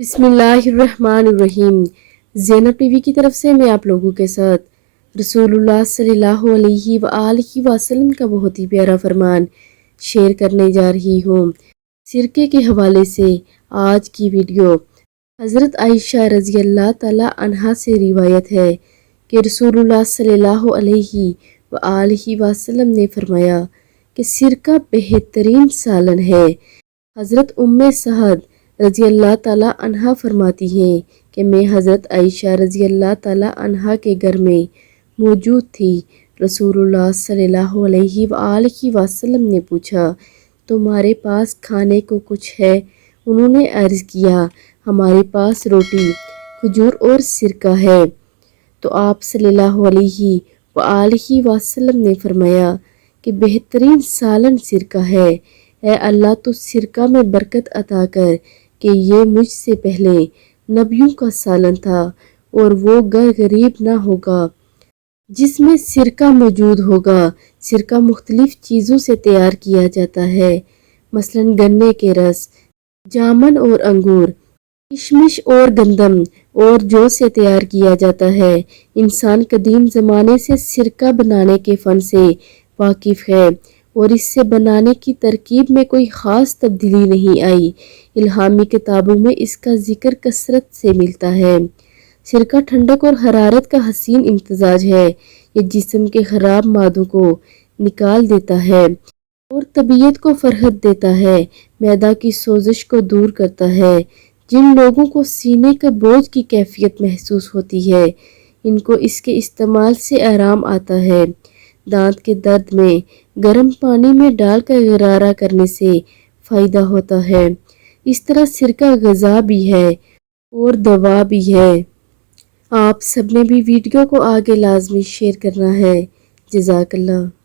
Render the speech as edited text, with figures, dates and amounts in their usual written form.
بسم اللہ الرحمن الرحیم۔ زینب ٹی وی کی طرف سے میں آپ لوگوں کے ساتھ رسول اللہ صلی اللہ علیہ وآلہ وسلم کا بہت ہی پیارا فرمان شیئر کرنے جا رہی ہوں۔ سرکے کے حوالے سے آج کی ویڈیو حضرت عائشہ رضی اللہ تعالی عنہا سے روایت ہے کہ رسول اللہ صلی اللہ علیہ وآلہ وسلم نے فرمایا کہ سرکہ بہترین سالن ہے۔ حضرت سعد رضی اللہ تعالیٰ عنہا فرماتی ہیں کہ میں حضرت عائشہ رضی اللہ تعالیٰ عنہا کے گھر میں موجود تھی۔ رسول اللہ صلی اللہ علیہ وآلہ وسلم نے پوچھا، تمہارے پاس کھانے کو کچھ ہے؟ انہوں نے عرض کیا، ہمارے پاس روٹی، کھجور اور سرکہ ہے۔ تو آپ صلی اللہ علیہ وآلہ وسلم نے فرمایا کہ بہترین سالن سرکہ ہے۔ اے اللہ تو سرکہ میں برکت عطا کر کہ یہ مجھ سے پہلے نبیوں کا سالن تھا اور وہ گھر غریب نہ ہوگا جس میں سرکہ موجود ہوگا۔ سرکہ مختلف چیزوں سے تیار کیا جاتا ہے، مثلا گنے کے رس، جامن اور انگور، کشمش اور گندم اور جو سے تیار کیا جاتا ہے۔ انسان قدیم زمانے سے سرکہ بنانے کے فن سے واقف ہے اور اس سے بنانے کی ترکیب میں کوئی خاص تبدیلی نہیں آئی۔ الہامی کتابوں میں اس کا ذکر کثرت سے ملتا ہے۔ سرکہ ٹھنڈک اور حرارت کا حسین امتزاج ہے۔ یہ جسم کے خراب مادوں کو نکال دیتا ہے اور طبیعت کو فرحت دیتا ہے۔ معدہ کی سوزش کو دور کرتا ہے۔ جن لوگوں کو سینے کے بوجھ کی کیفیت محسوس ہوتی ہے، ان کو اس کے استعمال سے آرام آتا ہے۔ دانت کے درد میں گرم پانی میں ڈال کر غرارہ کرنے سے فائدہ ہوتا ہے۔ اس طرح سرکہ غذا بھی ہے اور دوا بھی ہے۔ آپ سب نے بھی ویڈیو کو آگے لازمی شیئر کرنا ہے۔ جزاک اللہ۔